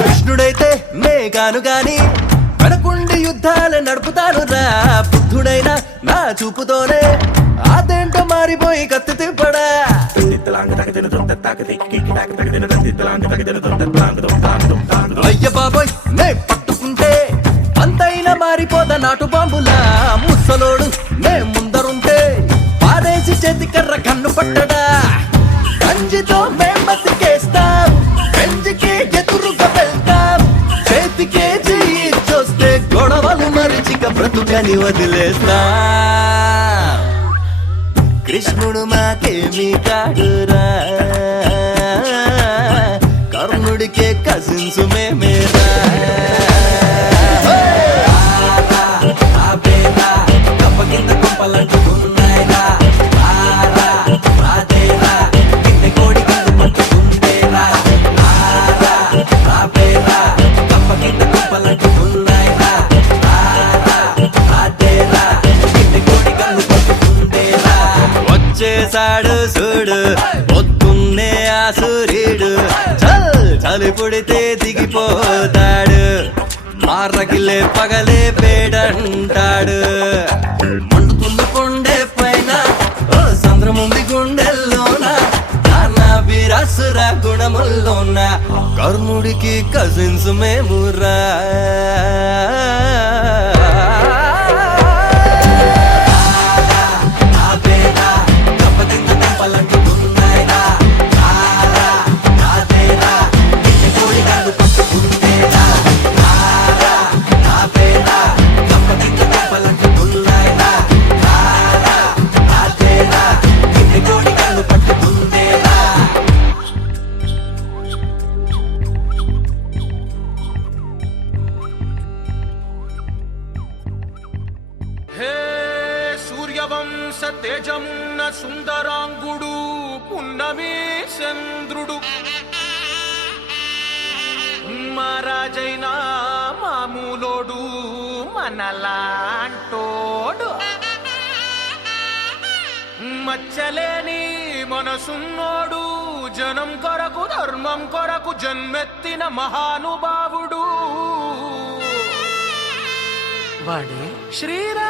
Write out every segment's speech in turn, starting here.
కృష్ణుడైతే నే కాను గాని వెనకుండి యుద్ధాలు నడుపుతాను రా. బుద్ధుడైనా నా చూపుతోనే అదేంటో మారిపోయి కత్తి తిప్పడా. అయ్య బాబోయ్ నే పట్టుకుంటే అంతైనా మారిపోదా నాటు బాంబులా. ముసలోడు నే ముందరుంటే పారేసి చేతి కర్ర కన్ను పట్టడా. కంజితో మేం బతికేస్తాం, గంజికి ఎదురుగా వెళ్తాం. చేతికే చెయ్యి చూస్తే గొడవలు మరిచిక బ్రతుకని వదిలేస్తా. కృష్ణుడు మాకేమీ కాడురా, కర్ణుడికే కజిన్స్ మేమేరా. కింద కొంపలంటుకున్నాయిరా, రాదేరా కింద కోడి కళ్ళు పట్టుకుందేరా. రాబేరా కప్ప కింద కొంపలంటుకున్నాయిరా, రాదేరా కింద కోడి కళ్ళు పట్టుకుందేరా. వచ్చేసాడు చూడు పొద్దున్నే ఆ సూర్యుడు, చలి పుడితే దిగిపోతాడు. మారగిలే పగలే పేడంటాడు. మండుతున్న కొండే పైన ఓ సంద్రముంది గుండెల్లోన, నానా బిరాసుర గుణముల్లోన. కర్ణుడికి కజిన్స్ మేమురా. సూర్యవంశ తేజమున్న సుందరాంగుడు పున్నమి చంద్రుడు, మహారాజైనా మామూలోడు మనలాంటోడు. మచ్చలేని మనసున్నోడు, జనం కొరకు ధర్మం కొరకు జన్మెత్తిన మహానుభావుడు వాడే శ్రీరాముడు.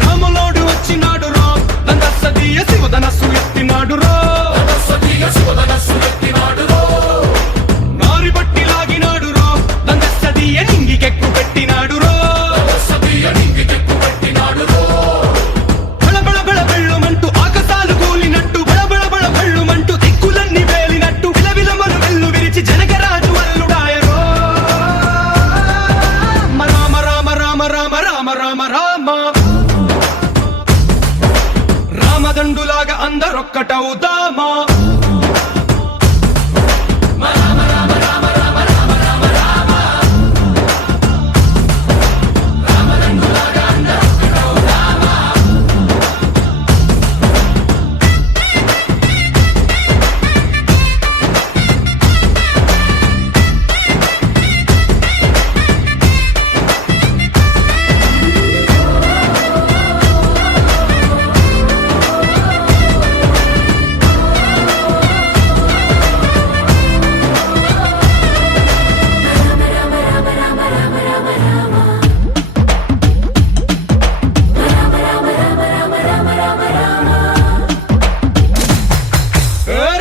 రాములోడు వచ్చినాడు రో, దండసదీయ శివధనస్సు ఎత్తినాడు రో. నారి బట్టి లాగినాడు రో, దండసదీయ నింగికెక్కు పెట్టినాడు రో. బళబళ బళ బెళ్ళుమంటూ ఆకాశాలు కూలినట్టు, బళబళ బళ బెళ్ళుమంటూ దిక్కులన్నీ వేలినట్టు, విలవిలమను వెల్లు విరిచి జనగరాజు అల్లుడాయరో. రామ రామ రామ రామ రామ రామ రామ రామదండులాగా అందరొక్కటవుదామా.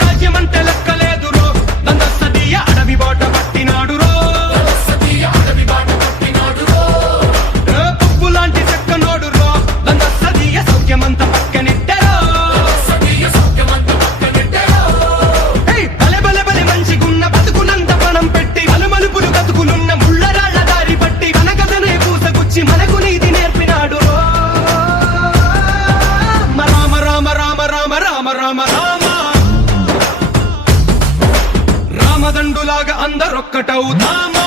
రాజ్యమంటే లెక్కలేదు రో, దండసదీయ అడవి బాట పట్టినాడు రో. పువ్వు లాంటి చెక్కనోడు రో, దండసదీయ సౌఖ్యమంత పక్కనెట్టరో. బలె బలె బలె మంచిగున్న బతుకునంత పణం పెట్టి, మలుమలుపులు కతుకులున్న ముళ్ళరాళ్ల దారి పట్టి, మన కథనే పూసగుచ్చి మనకు నీతి నేర్పినాడు రో. రామ రామ రామ రామ రామ రామ రామ రామదండులాగా అందరొక్కటవుదామా.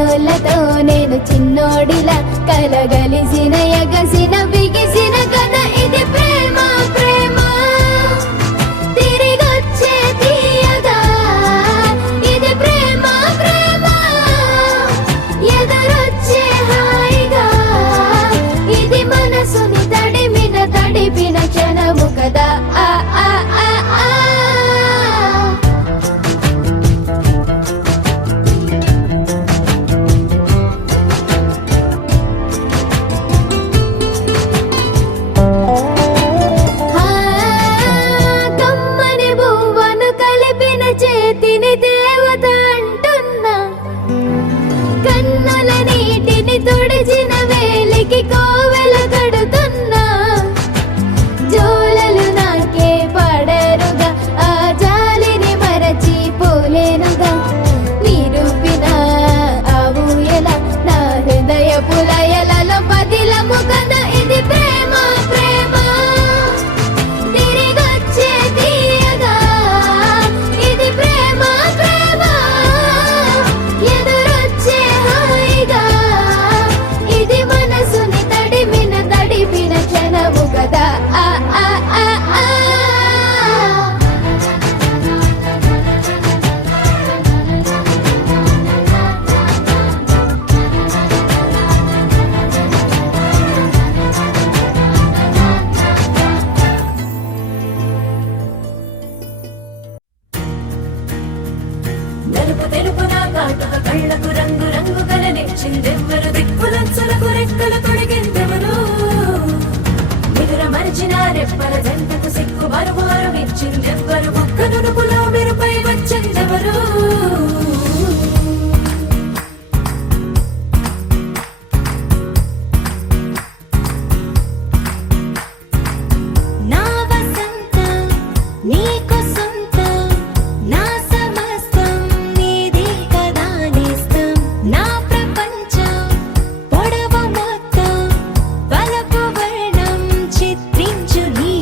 కన్నులతో నేను చిన్నోడిలా కలగలిసిన ఎగసిన బిగిసిన కథ ఇది ప్రేమ ప్రేమ తిరిగొచ్చే తీయగా ఇది ప్రేమ ప్రేమ ఎదురొచ్చే హాయిగా ఇది మనసుని తడిపిన క్షణము కదా ఆ ఆ ఆ ఆ కమ్మని బువ్వను కలిపిన చేతిని దేవత అంటున్నా కన్నుల నీటిని తుడిచిన వేలికి కోవెల కడుతున్నా జోలలు నాకే పడరుగా ఆ జాలిని మరచి పోలేనుగా నిరూపిన ఆ ఊయల నా హృదయ పులయలలో పదిలము కదా ఇది ప్రేమ ప్రేమ తిరిగొచ్చే తీయగా ఇది ప్రేమ ప్రేమ ఎదురొచ్చే హాయిగా ఇది మనసుని తడిపిన క్షణము కదా ఆ ఆ ఆ ఆ నలుపు తెలుపు నా కాటుక కళ్ళకు రంగు రంగు కలనిచ్చిందెవ్వరు దిక్కులంచులకు రెక్కలు తొడిగిందెవరు నిదుర మరిచిన రెప్పల జంటకు సిక్కు మరుమారు ఇచ్చిందెవ్వరు ఒక్క నునుపులో మెరుపై వచ్చిందెవరు నా వసంతం నీకు సొంతం నా సమస్తం నీది కదా నేస్తం నా ప్రపంచం పొడవు మొత్తం వలపు వర్ణం చిత్రించు నీ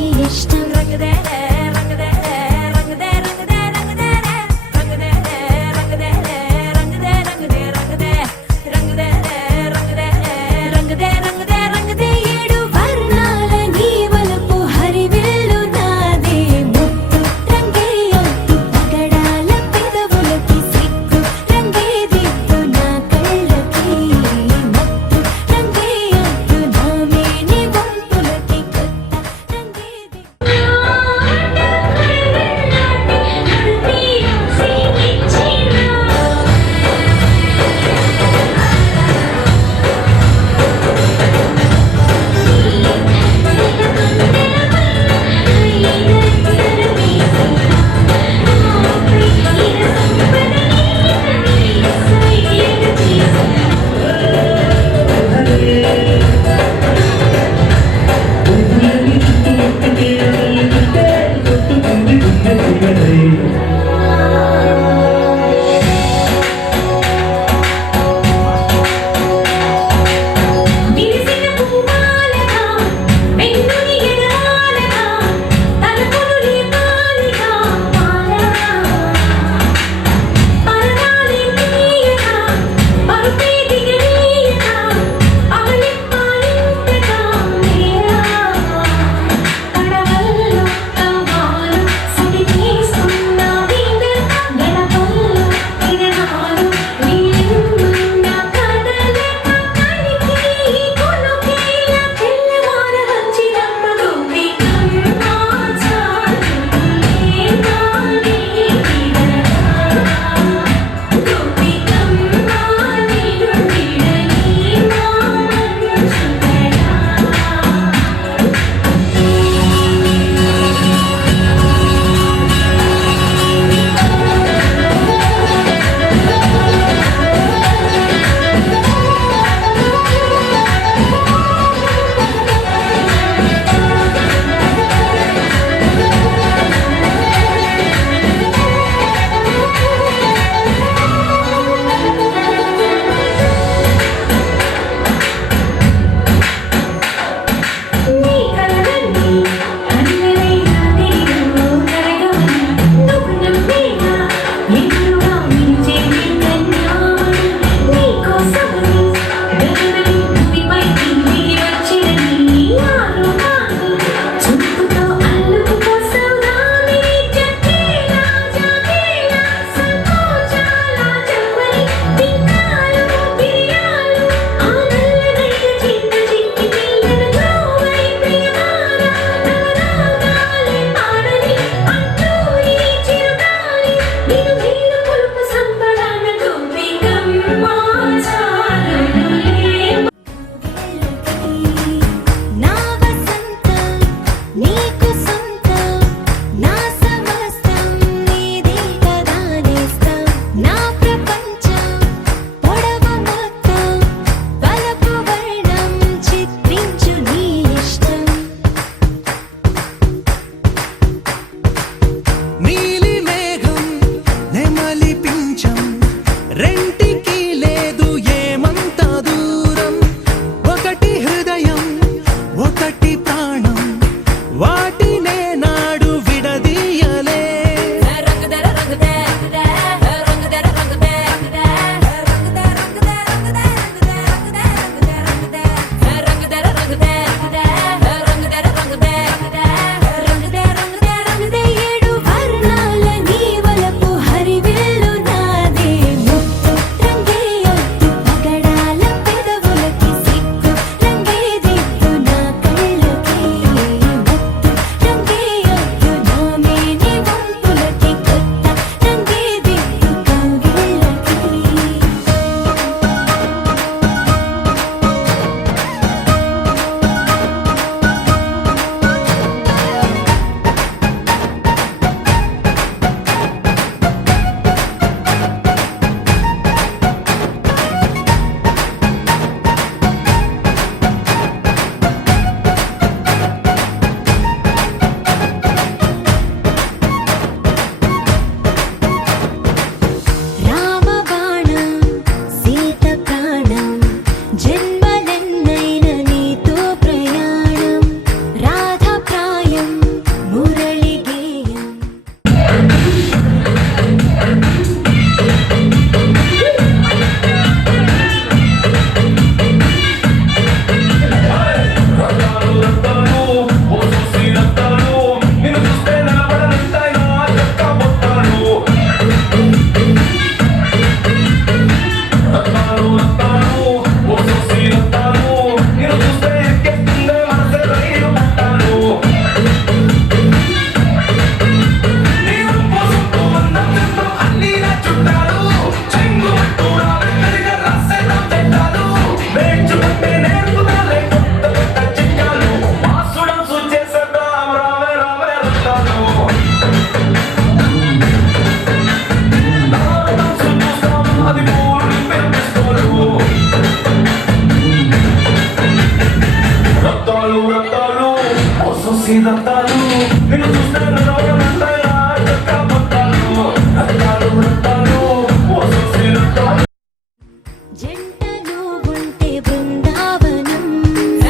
జంటలు ఉంటే బృందావనం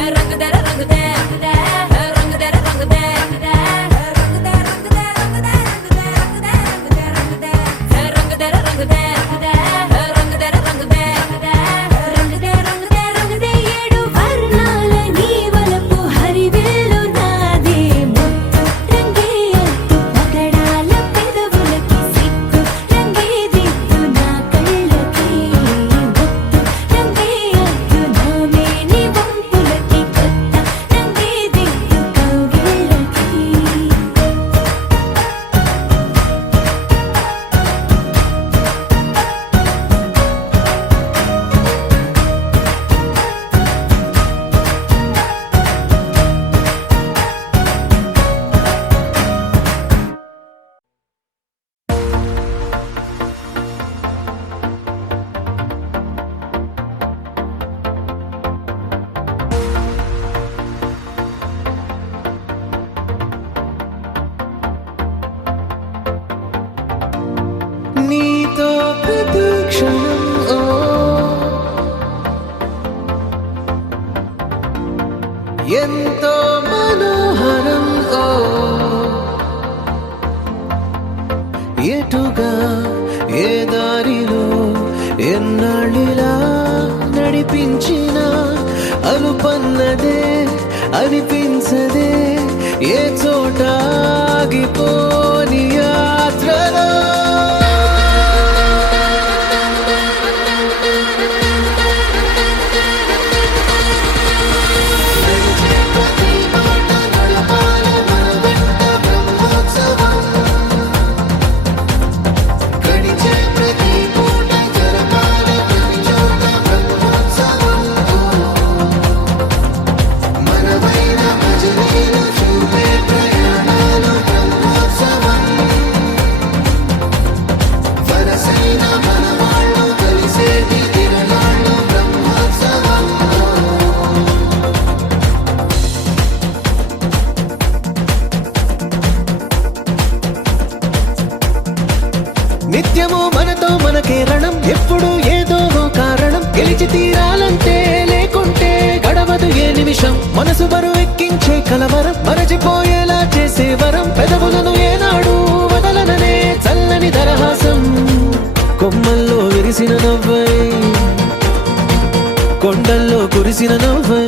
రంగుదర రంగుదే రంగుదే రంగుదర రంగుదే రంగుదే రంగుదే రంగుదే రంగుదే రంగుదే రంగుదే రంగుదర రంగుదే రంగుదే రంగుదర రంగుదే రంగుదే రంగుదే రంగుదే ఏడు వర్ణాల నీ వలపు హరివిల్లు నాదే ముత్తు రంగే అద్దు పగడాల పెదవులకి సిగ్గు రంగే దిద్దు నా కళ్ళకి ముత్తు రంగే అద్దు నా మేని వంపులకి కొత్త రంగే దిద్దు కౌగిళ్ళకి నీతో ప్రతి క్షణం ఓ ఎంతో మనోహరం ఓ ఎటుగా ఏ దారిలో ఎన్నాళ్ళిలా నడిపించిన అలుపన్నదే అనిపించదే ఏ చోట ఆగిపోని యాత్రలో నిత్యము మనతో మనకే రణం ఎప్పుడు ఏదో ఓ కారణం గెలిచి తీరాలంటే లేకుంటే గడవదు ఏ నిమిషం మనసు బరువు ఎక్కించే కలవరం మరచిపోయేలా చేసే వరం పెదవులను ఏనాడు వదలననే చల్లని దరహాసం కొమ్మల్లో విరిసిన నవ్వై కొండల్లో కురిసిన నవ్వై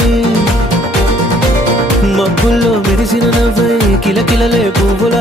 మబ్బుల్లో మెరిసిన నవ్వై కిలకిలలే పువ్వుల